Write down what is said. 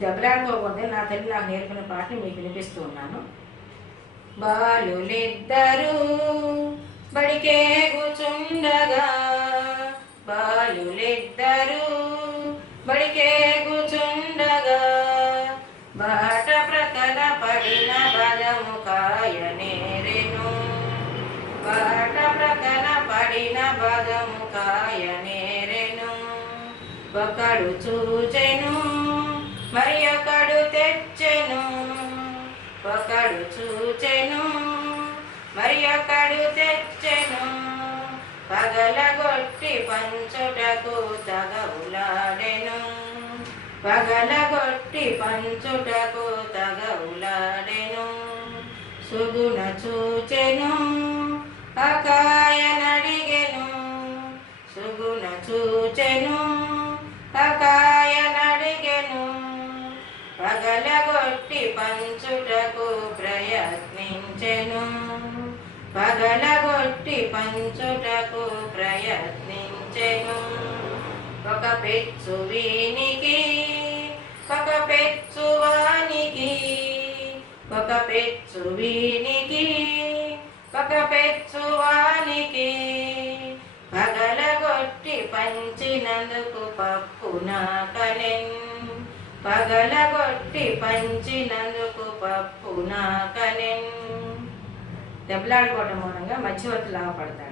దెబ్బలాడుకోకూడదు నా తల్లి నాకు నేర్పిన పాటని మీకు వినిపిస్తూ ఉన్నాను. బాలులిద్దరూ బడికే కూచుండగా, బాలులిద్దరూ బడికే కూచుండగా, బాట ప్రక్కన పడిన బదము కాయనేరెను, బాట ప్రక్కన పడిన బదము కాయనేరెను. ఒకడు చూచెను మరి ఒకడు తెచ్చెను, ఒకడు చూచెను మరి ఒకడు తెచ్చెను. పగలగొట్టి పంచుటకు తగవులాడెను, పగలగొట్టి పంచుటకు తగవులాడెను. సుగుణ చూచెను అకాయనడిగెను, సుగుణ చూచెను అకాయనడిగెను. పగలగొట్టి పంచుటకు ప్రయత్నించెను, పగలగొట్టి పంచుటకు ప్రయత్నించెను. ఒక పెచ్చు వీనికి ఒక పెచ్చు వానికి, ఒక పెచ్చు వీనికి ఒక పెచ్చు వానికి. పగలగొట్టి పంచినందుకు పప్పు నాకనెన్, పగలగొట్టి పంచినందుకు పప్పు నాకనెన్. దెబ్బలాడుకోవటం మూలంగా మధ్యవర్తి లాభపడతాడు.